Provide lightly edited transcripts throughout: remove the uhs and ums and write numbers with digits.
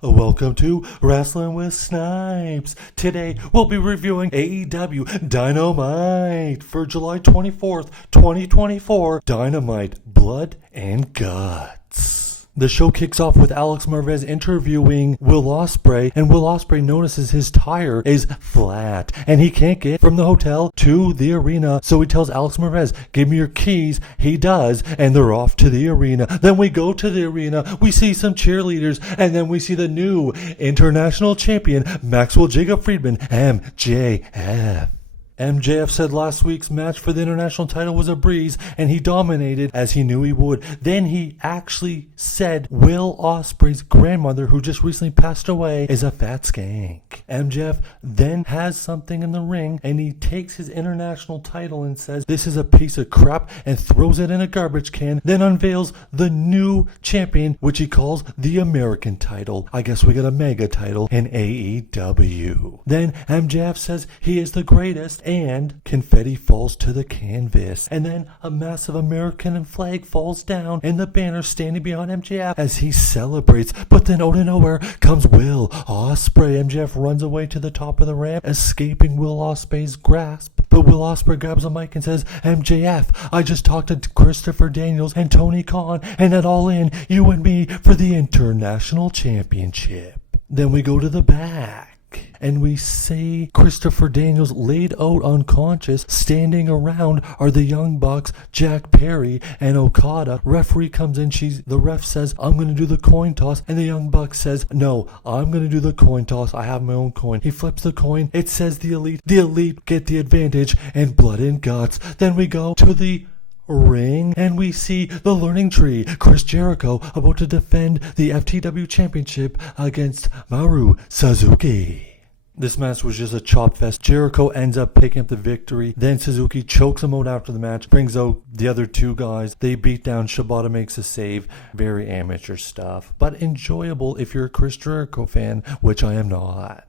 Welcome to Wrestling with Snipes. Today we'll be reviewing AEW Dynamite for July 24th, 2024. Dynamite Blood and Guts. The show kicks off with Alex Marvez interviewing Will Ospreay, and Will Ospreay notices his tire is flat and he can't get from the hotel to the arena. So he tells Alex Marvez, "Give me your keys." He does, and they're off to the arena. Then we go to the arena, we see some cheerleaders, and then we see the new international champion, Maxwell Jacob Friedman, MJF. MJF said last week's match for the international title was a breeze, and he dominated as he knew he would. Then he actually said Will Ospreay's grandmother, who just recently passed away, is a fat skank. MJF then has something in the ring, and he takes his international title and says this is a piece of crap and throws it in a garbage can, then unveils the new champion, which he calls the American title. I guess we got a mega title in AEW. Then MJF says he is the greatest, and confetti falls to the canvas. And then a massive American flag falls down, and the banner standing behind MJF as he celebrates. But then out of nowhere comes Will Ospreay. MJF runs away to the top of the ramp, escaping Will Ospreay's grasp. But Will Ospreay grabs a mic and says, "MJF, I just talked to Christopher Daniels and Tony Khan, and at All In, you and me for the International Championship." Then we go to the back, and we see Christopher Daniels laid out unconscious. Standing around are the Young Bucks, Jack Perry, and Okada. Referee comes in. The ref says, "I'm going to do the coin toss." And the Young Bucks says, "No, I'm going to do the coin toss. I have my own coin." He flips the coin. It says the Elite. The Elite get the advantage, and Blood and Guts. Then we go to the ring, and we see the Learning Tree, Chris Jericho, about to defend the FTW Championship against Suzuki. This match was just a chop fest. Jericho ends up picking up the victory. Then Suzuki chokes him out after the match, brings out the other two guys. They beat down. Shibata makes a save. Very amateur stuff, but enjoyable if you're a Chris Jericho fan, which I am not.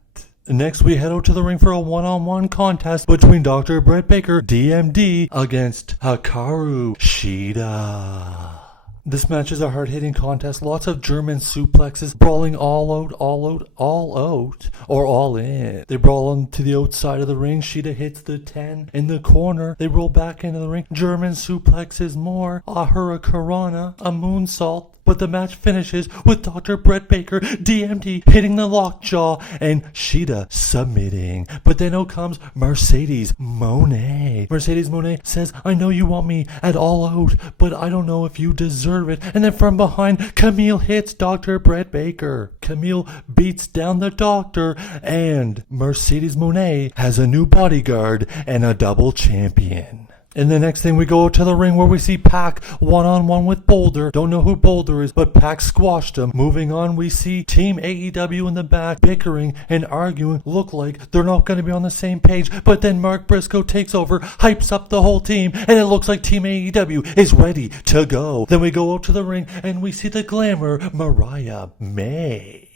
Next, we head out to the ring for a one-on-one contest between Dr. Britt Baker, DMD, against Hikaru Shida. This match is a hard-hitting contest. Lots of German suplexes, brawling all out, or all in. They brawl into the outside of the ring. Shida hits the 10 in the corner. They roll back into the ring. German suplexes more. A hurricanrana, a moonsault. But the match finishes with Dr. Britt Baker, DMD, hitting the lockjaw and Shida submitting. But then out comes Mercedes Monae. Mercedes Monae says, "I know you want me at All Out, but I don't know if you deserve it." And then from behind, Camille hits Dr. Britt Baker. Camille beats down the doctor, and Mercedes Monae has a new bodyguard and a double champion. And the next thing, we go to the ring where we see Pac one-on-one with Boulder. Don't know who Boulder is, but Pac squashed him. Moving on, we see Team AEW in the back bickering and arguing. Look like they're not going to be on the same page. But then Mark Briscoe takes over, hypes up the whole team, and it looks like Team AEW is ready to go. Then we go out to the ring and we see the glamour, Mariah May.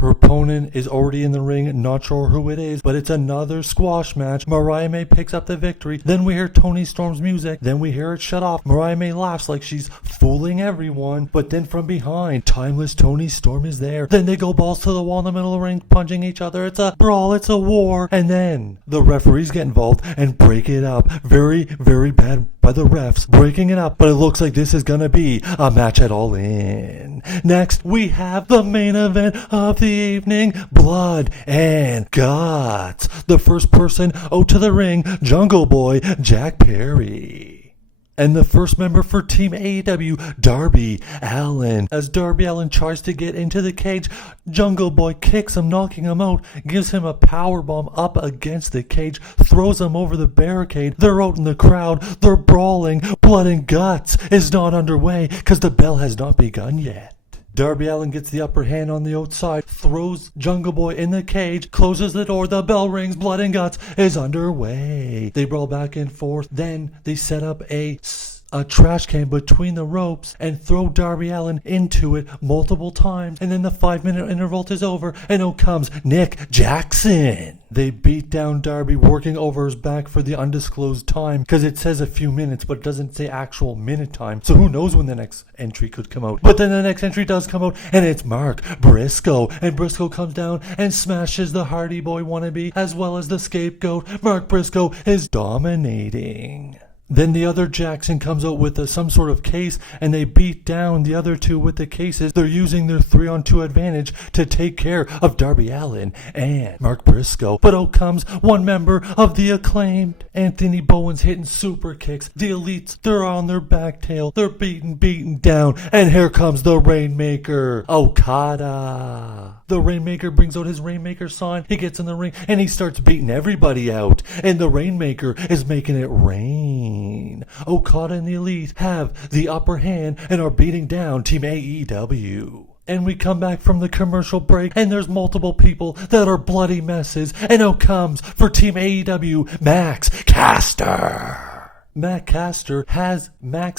Her opponent is already in the ring, not sure who it is, but it's another squash match. Mariah May picks up the victory. Then we hear Toni Storm's music. Then we hear it shut off. Mariah May laughs like she's fooling everyone. But then from behind, timeless Toni Storm is there. Then they go balls to the wall in the middle of the ring, punching each other. It's a brawl. It's a war. And then the referees get involved and break it up. Very, very bad by the refs, breaking it up. But it looks like this is going to be a match at All In. Next, we have the main event of the evening, Blood and Guts. The first person out to the ring, Jungle Boy Jack Perry. And the first member for Team AEW, Darby Allin. As Darby Allin tries to get into the cage, Jungle Boy kicks him, knocking him out, gives him a powerbomb up against the cage, throws him over the barricade. They're out in the crowd, they're brawling. Blood and Guts is not underway because the bell has not begun yet. Darby Allin gets the upper hand on the outside, throws Jungle Boy in the cage, closes the door, the bell rings, Blood and Guts is underway. They brawl back and forth, then they set up a a trash can between the ropes and throw Darby Allin into it multiple times. And then the 5-minute interval is over and out comes Nick Jackson. They beat down Darby, working over his back for the undisclosed time, because it says a few minutes, but it doesn't say actual minute time. So who knows when the next entry could come out. But then the next entry does come out, and it's Mark Briscoe. And Briscoe comes down and smashes the Hardy Boy wannabe, as well as the scapegoat. Mark Briscoe is dominating. Then the other Jackson comes out with some sort of case, and they beat down the other two with the cases. They're using their 3-on-2 advantage to take care of Darby Allin and Mark Briscoe. But out comes one member of the Acclaimed. Anthony Bowen's hitting super kicks. The Elites, they're on their back tail. They're beaten down. And here comes the Rainmaker, Okada. The Rainmaker brings out his Rainmaker sign. He gets in the ring and he starts beating everybody out. And the Rainmaker is making it rain. Okada and the Elite have the upper hand and are beating down Team AEW. And we come back from the commercial break, and there's multiple people that are bloody messes. And out comes, for Team AEW, Max Caster. Max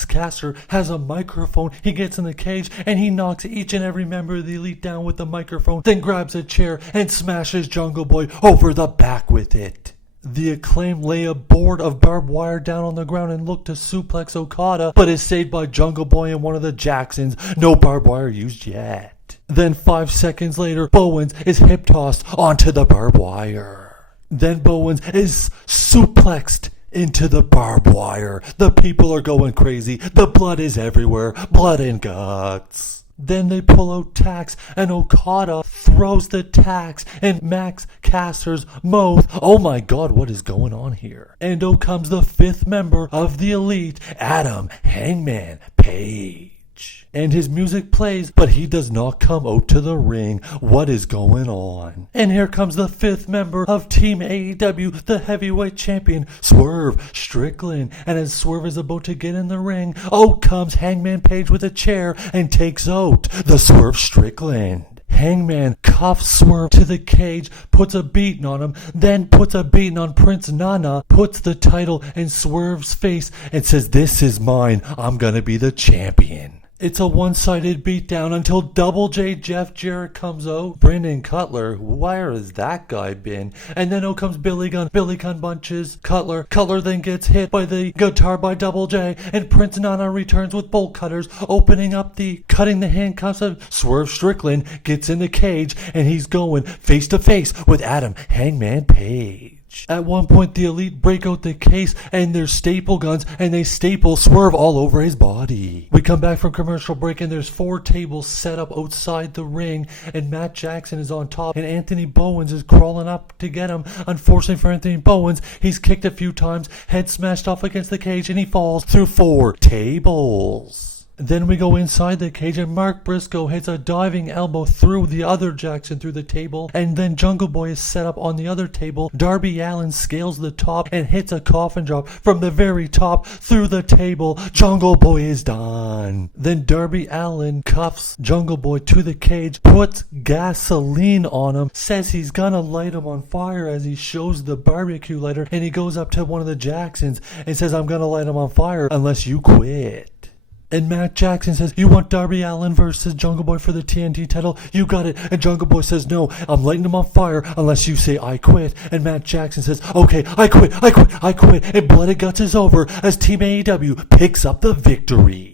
Caster has a microphone. He gets in the cage and he knocks each and every member of the Elite down with the microphone, then grabs a chair and smashes Jungle Boy over the back with it. The Acclaimed lay a board of barbed wire down on the ground and look to suplex Okada, but is saved by Jungle Boy and one of the Jacksons. No barbed wire used yet. Then 5 seconds later, Bowens is hip tossed onto the barbed wire. Then Bowens is suplexed into the barbed wire. The people are going crazy. The blood is everywhere. Blood and guts. Then they pull out tacks, and Okada throws the tacks in Max Caster's mouth. Oh my god, what is going on here? And out comes the 5th member of the Elite, Adam Hangman Page. And his music plays, but he does not come out to the ring. What is going on? And here comes the 5th member of Team AEW, the heavyweight champion, Swerve Strickland. And as Swerve is about to get in the ring, out comes Hangman Page with a chair and takes out the Swerve Strickland. Hangman cuffs Swerve to the cage, puts a beating on him, then puts a beating on Prince Nana, puts the title in Swerve's face and says, "This is mine. I'm gonna be the champion." It's a one-sided beatdown until Double J Jeff Jarrett comes out. Brandon Cutler, where has that guy been? And then out comes Billy Gunn. Billy Gunn bunches Cutler. Cutler then gets hit by the guitar by Double J. And Prince Nana returns with bolt cutters, cutting the handcuffs of Swerve Strickland, gets in the cage, and he's going face to face with Adam Hangman Page. At one point, the Elite break out the case and their staple guns, and they staple Swerve all over his body. We come back from commercial break, and there's 4 tables set up outside the ring, and Matt Jackson is on top, and Anthony Bowens is crawling up to get him. Unfortunately for Anthony Bowens, he's kicked a few times, head smashed off against the cage, and he falls through 4 tables. Then we go inside the cage, and Mark Briscoe hits a diving elbow through the other Jackson through the table, and then Jungle Boy is set up on the other table. Darby Allin scales the top and hits a coffin drop from the very top through the table. Jungle Boy is done. Then Darby Allin cuffs Jungle Boy to the cage, puts gasoline on him, says he's gonna light him on fire as he shows the barbecue lighter, and he goes up to one of the Jacksons and says, "I'm gonna light him on fire unless you quit." And Matt Jackson says, "You want Darby Allin versus Jungle Boy for the TNT title? You got it." And Jungle Boy says, "No, I'm lighting him on fire unless you say I quit." And Matt Jackson says, "Okay, I quit. And Blood and Guts is over as Team AEW picks up the victory.